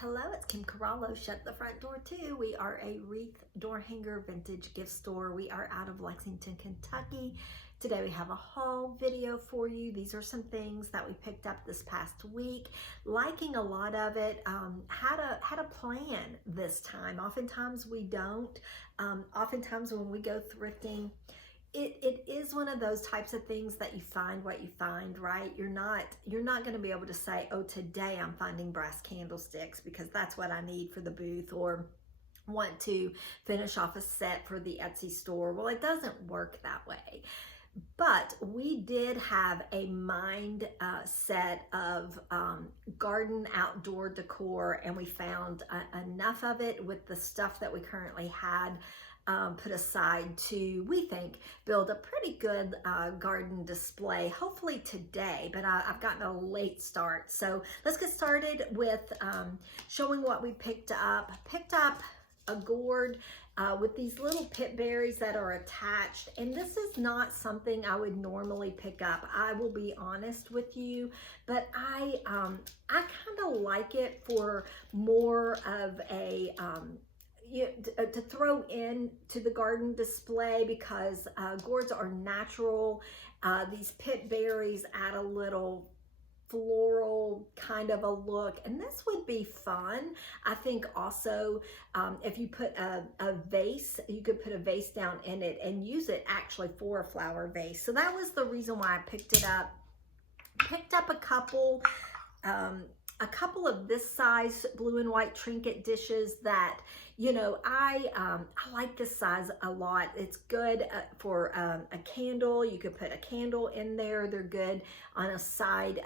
Hello, it's Kim Corallo. Shut the front door too. We are a wreath door hanger vintage gift store. We are out of Lexington, Kentucky. Today we have a haul video for you. These are some things that we picked up this past week. Liking a lot of it. Had a plan this time. Oftentimes we don't. Oftentimes when we go thrifting, it is one of those types of things that you find what you find, right? You're not going to be able to say, oh, today I'm finding brass candlesticks because that's what I need for the booth, or want to finish off a set for the Etsy store. Well, it doesn't work that way. But we did have a mind set of garden outdoor decor, and we found enough of it with the stuff that we currently had put aside to, we think, build a pretty good garden display, hopefully today, but I've gotten a late start. So let's get started with showing what we picked up. Picked up a gourd with these little pit berries that are attached, and this is not something I would normally pick up, I will be honest with you, but I kind of like it for more of a to throw in to the garden display, because gourds are natural. These pit berries add a little floral kind of a look, and this would be fun. I think also if you put a vase, you could put a vase down in it and use it actually for a flower vase. So that was the reason why I picked it up. Picked up a couple of this size blue and white trinket dishes that, you know, I like this size a lot. It's good for a candle. You could put a candle in there. They're good on a side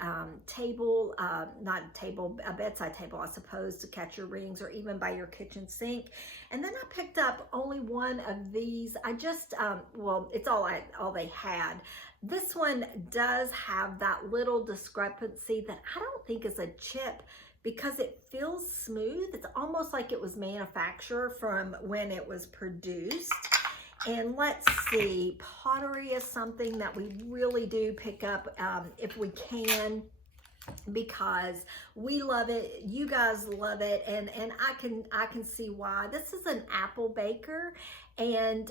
table, not a table, a bedside table, I suppose, to catch your rings, or even by your kitchen sink. And then I picked up only one of these. I just, well, it's all they had. This one does have that little discrepancy that I don't think is a chip, because it feels smooth. It's almost like it was manufactured from when it was produced. And let's see, pottery is something that we really do pick up if we can, because we love it, you guys love it, and I can see why. This is an apple baker, and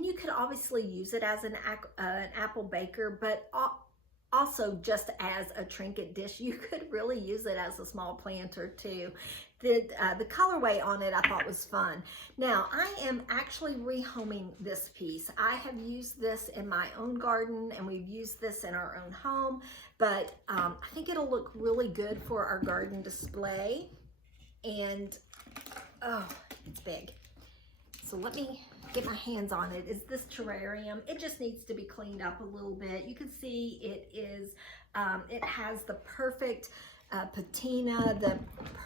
you could obviously use it as an apple baker, but also just as a trinket dish. You could really use it as a small planter too. The colorway on it I thought was fun. Now I am actually rehoming this piece. I have used this in my own garden, and we've used this in our own home, but I think it'll look really good for our garden display. And oh, it's big. So let me get my hands on it. Is this terrarium? It just needs to be cleaned up a little bit. You can see it is, it has the perfect patina, the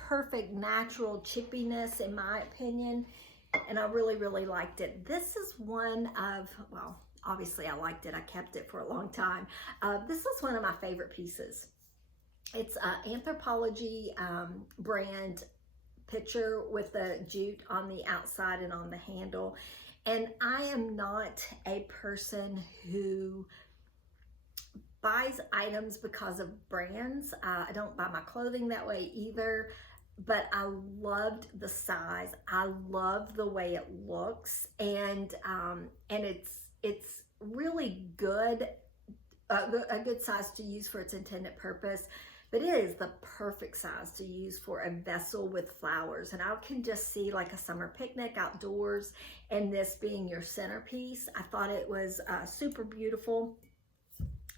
perfect natural chippiness in my opinion, and I really, really liked it. This is one of, well, obviously I liked it. I kept it for a long time. This is one of my favorite pieces. It's Anthropologie brand picture with the jute on the outside and on the handle. And I am not a person who buys items because of brands. I don't buy my clothing that way either, but I loved the size. I love the way it looks, and it's really good, a good size to use for its intended purpose. But it is the perfect size to use for a vessel with flowers. And I can just see like a summer picnic outdoors, and this being your centerpiece. I thought it was super beautiful.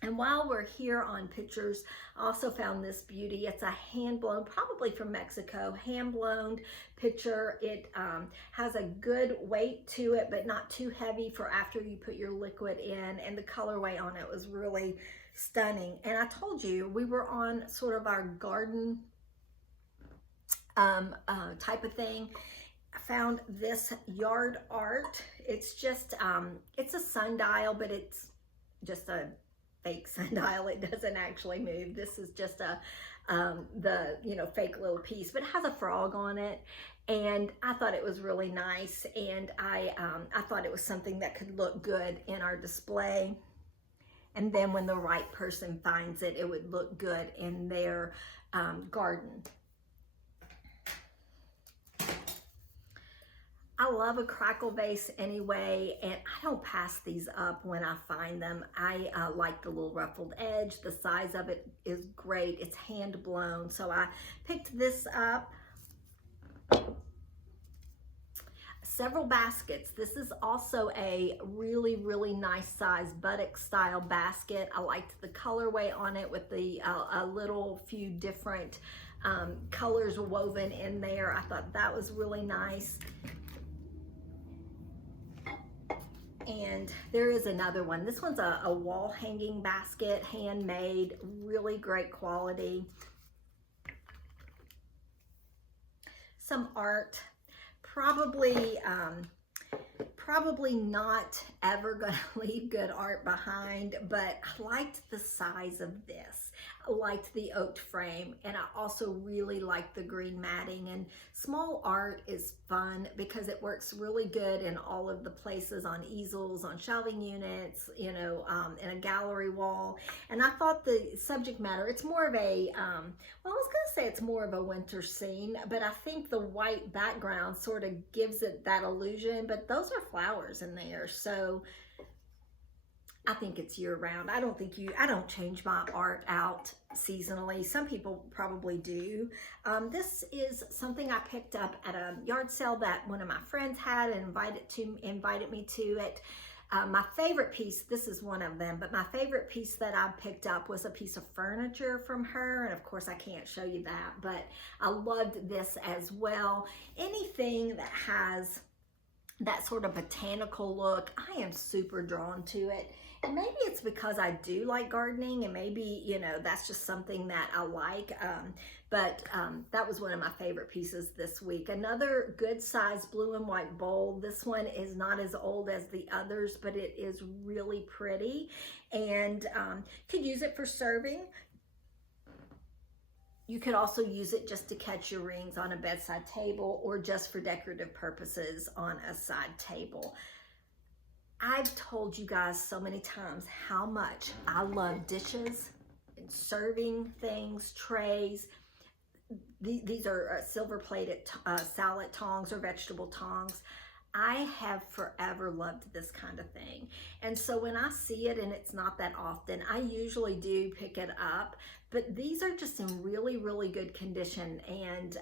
And while we're here on pictures, I also found this beauty. It's a hand-blown, probably from Mexico, hand-blown picture. It has a good weight to it, but not too heavy for after you put your liquid in. And the colorway on it was really stunning. And I told you we were on sort of our garden type of thing. I found this yard art. It's just, it's a sundial, but it's just a fake sundial. It doesn't actually move. This is just the, you know, fake little piece, but it has a frog on it. And I thought it was really nice. And I thought it was something that could look good in our display. And then when the right person finds it, it would look good in their garden. I love a crackle vase anyway, and I don't pass these up when I find them. I like the little ruffled edge. The size of it is great. It's hand blown, so I picked this up. Several baskets. This is also a really, really nice size buttock style basket. I liked the colorway on it with the a little few different colors woven in there. I thought that was really nice. And there is another one. This one's a wall hanging basket, handmade, really great quality. Some art. Probably not ever gonna leave good art behind, but I liked the size of this. I liked the oak frame, and I also really liked the green matting. And small art is fun because it works really good in all of the places, on easels, on shelving units, you know, in a gallery wall. And I thought the subject matter, it's more of a, well, I was gonna say it's more of a winter scene, but I think the white background sort of gives it that illusion, but those are flowers in there. So I think it's year round. I don't change my art out seasonally. Some people probably do. This is something I picked up at a yard sale that one of my friends had and invited me to it. My favorite piece, this is one of them, but my favorite piece that I picked up was a piece of furniture from her. And of course I can't show you that, but I loved this as well. Anything that has that sort of botanical look, I am super drawn to it. And maybe it's because I do like gardening, and maybe, you know, that's just something that I like. But that was one of my favorite pieces this week. Another good size blue and white bowl. This one is not as old as the others, but it is really pretty, and could use it for serving. You could also use it just to catch your rings on a bedside table, or just for decorative purposes on a side table. I've told you guys so many times how much I love dishes and serving things, trays. These are silver plated salad tongs or vegetable tongs. I have forever loved this kind of thing. And so when I see it, and it's not that often, I usually do pick it up, but these are just in really, really good condition. And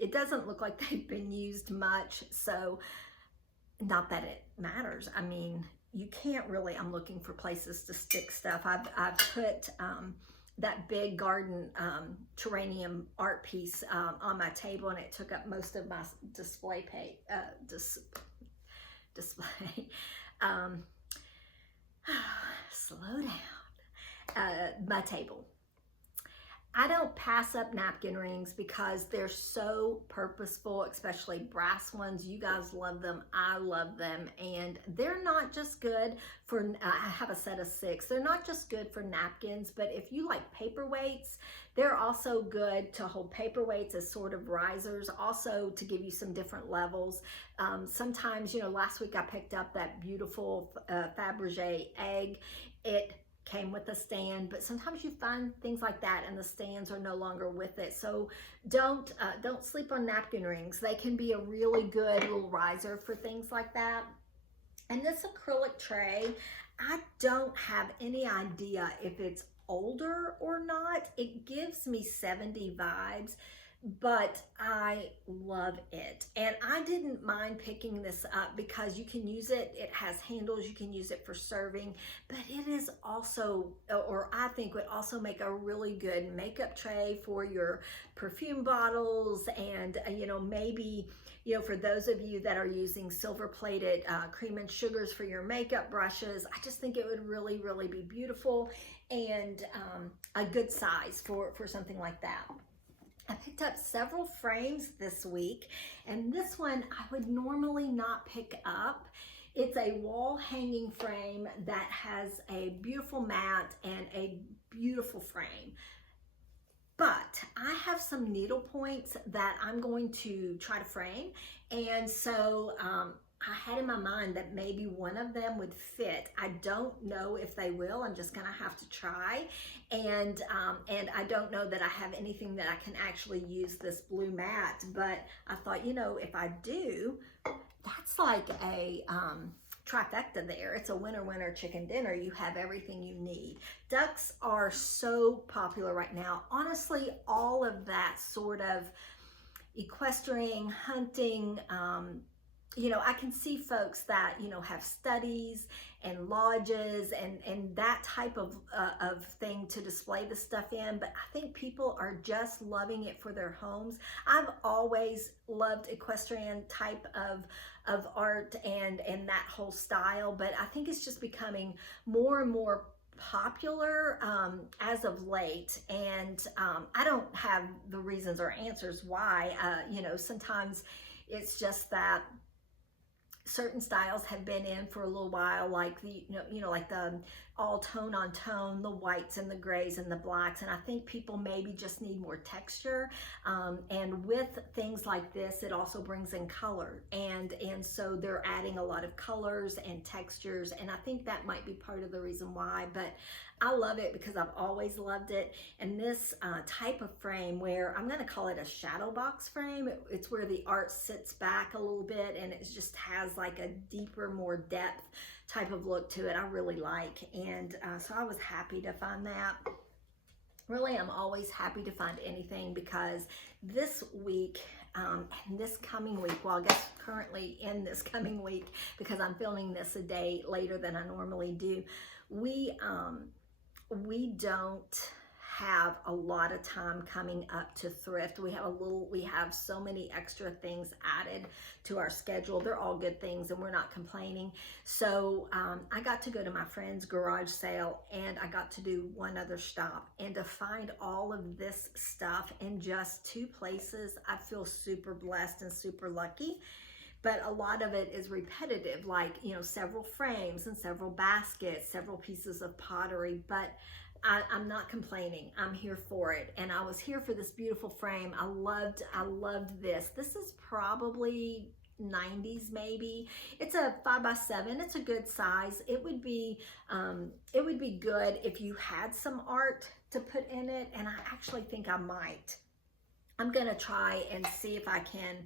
it doesn't look like they've been used much. So not that it matters. I mean, you can't really, I'm looking for places to stick stuff. I've put that big garden terrarium art piece on my table, and it took up most of my display. Slow down. My table. I don't pass up napkin rings because they're so purposeful, especially brass ones. You guys love them. I love them. And they're not just good for, I have a set of 6. They're not just good for napkins, but if you like paperweights, they're also good to hold paperweights as sort of risers, also to give you some different levels. Sometimes, you know, last week I picked up that beautiful Fabergé egg. It came with a stand, but sometimes you find things like that and the stands are no longer with it. So don't sleep on napkin rings. They can be a really good little riser for things like that. And this acrylic tray, I don't have any idea if it's older or not. It gives me 70s vibes, but I love it. And I didn't mind picking this up because you can use it. It has handles. You can use it for serving, but it is also, or I think would also make a really good makeup tray for your perfume bottles. And, you know, maybe, you know, for those of you that are using silver plated cream and sugars for your makeup brushes, I just think it would really, really be beautiful and a good size for something like that. I picked up several frames this week, and this one I would normally not pick up. It's a wall hanging frame that has a beautiful mat and a beautiful frame. But I have some needle points that I'm going to try to frame, and so I had in my mind that maybe one of them would fit. I don't know if they will. I'm just gonna have to try. And I don't know that I have anything that I can actually use this blue mat, but I thought, you know, if I do, that's like a trifecta there. It's a winner chicken dinner. You have everything you need. Ducks are so popular right now. Honestly, all of that sort of equestrian, hunting, you know, I can see folks that, you know, have studies and lodges and that type of thing to display the stuff in, but I think people are just loving it for their homes. I've always loved equestrian type of art and that whole style, but I think it's just becoming more and more popular as of late, and I don't have the reasons or answers why. You know, sometimes it's just that certain styles have been in for a little while, like the like the all tone on tone, the whites and the grays and the blacks, and I think people maybe just need more texture, and with things like this it also brings in color, and so they're adding a lot of colors and textures, and I think that might be part of the reason why. But I love it because I've always loved it. And this type of frame, where I'm going to call it a shadow box frame, it's where the art sits back a little bit and it just has like a deeper, more depth type of look to it, I really like. And so I was happy to find that. Really, I'm always happy to find anything, because this week and this coming week, well, I guess currently in this coming week, because I'm filming this a day later than I normally do, we don't have a lot of time coming up to thrift. We have so many extra things added to our schedule. They're all good things and we're not complaining. So I got to go to my friend's garage sale, and I got to do one other stop, and to find all of this stuff in just 2 places, I feel super blessed and super lucky. But a lot of it is repetitive, like, you know, several frames and several baskets, several pieces of pottery, but I'm not complaining. I'm here for it. And I was here for this beautiful frame. I loved this. This is probably 90s maybe. It's a 5x7. It's a good size. It would be good if you had some art to put in it, and I actually think I might. I'm gonna try and see if I can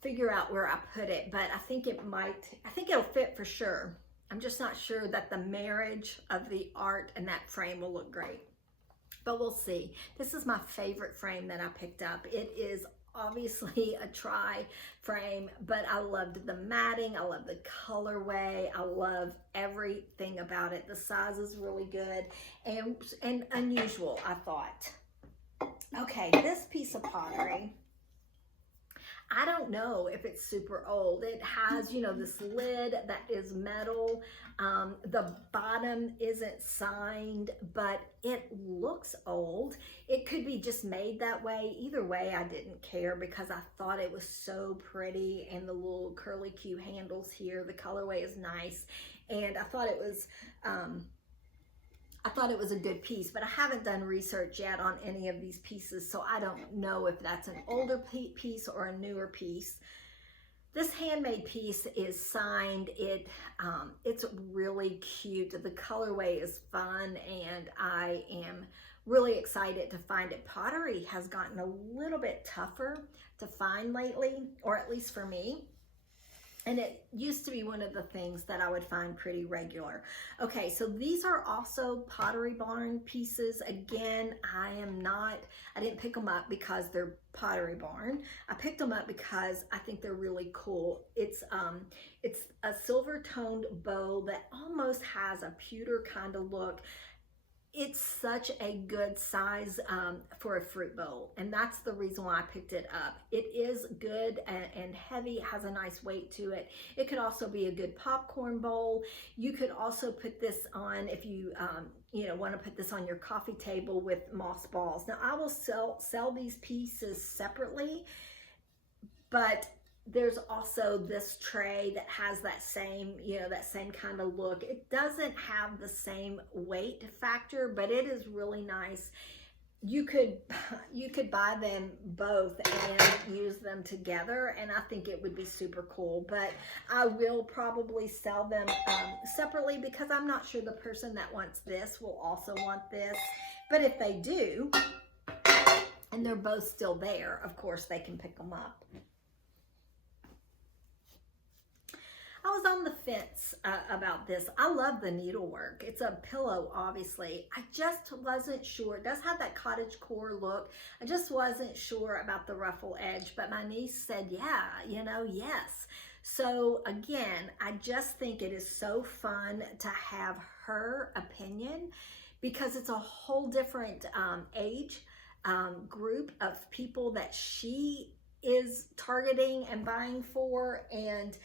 figure out where I put it, but I think it'll fit for sure. I'm just not sure that the marriage of the art and that frame will look great, but we'll see. This is my favorite frame that I picked up. It is obviously a tri frame, but I loved the matting. I love the colorway. I love everything about it. The size is really good and unusual, I thought. Okay, this piece of pottery, I don't know if it's super old. It has, you know, this lid that is metal. The bottom isn't signed, but it looks old. It could be just made that way. Either way, I didn't care because I thought it was so pretty, and the little curly Q handles here. The colorway is nice, and I thought it was a good piece, but I haven't done research yet on any of these pieces, so I don't know if that's an older piece or a newer piece. This handmade piece is signed. It's really cute. The colorway is fun, and I am really excited to find it. Pottery has gotten a little bit tougher to find lately, or at least for me. And it used to be one of the things that I would find pretty regular. Okay, so these are also Pottery Barn pieces. Again, I didn't pick them up because they're Pottery Barn. I picked them up because I think they're really cool. It's a silver toned bowl that almost has a pewter kind of look. It's such a good size for a fruit bowl, and that's the reason why I picked it up. It is good and heavy, has a nice weight to it. It could also be a good popcorn bowl. You could also put this on if you want to put this on your coffee table with moss balls. Now, I will sell these pieces separately, but there's also this tray that has that same kind of look. It doesn't have the same weight factor, but it is really nice. You could buy them both and use them together, and I think it would be super cool. But I will probably sell them separately, because I'm not sure the person that wants this will also want this. But if they do, and they're both still there, of course they can pick them up. I was on the fence about this. I love the needlework. It's a pillow, obviously. I just wasn't sure. It does have that cottage core look. I just wasn't sure about the ruffle edge, but my niece said, yeah, you know, yes. So again, I just think it is so fun to have her opinion because it's a whole different age group of people that she is targeting and buying for, and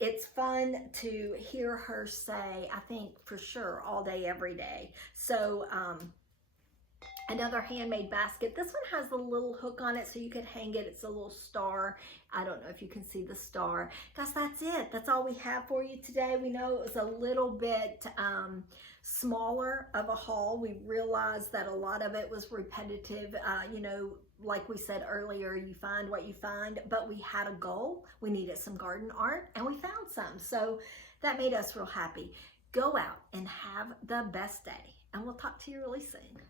it's fun to hear her say, I think for sure, all day, every day. So another handmade basket. This one has a little hook on it so you could hang it. It's a little star. I don't know if you can see the star. Guys, that's it. That's all we have for you today. We know it was a little bit smaller of a haul. We realized that a lot of it was repetitive. You know, like we said earlier, you find what you find, but we had a goal. We needed some garden art and we found some. So that made us real happy. Go out and have the best day, and we'll talk to you really soon.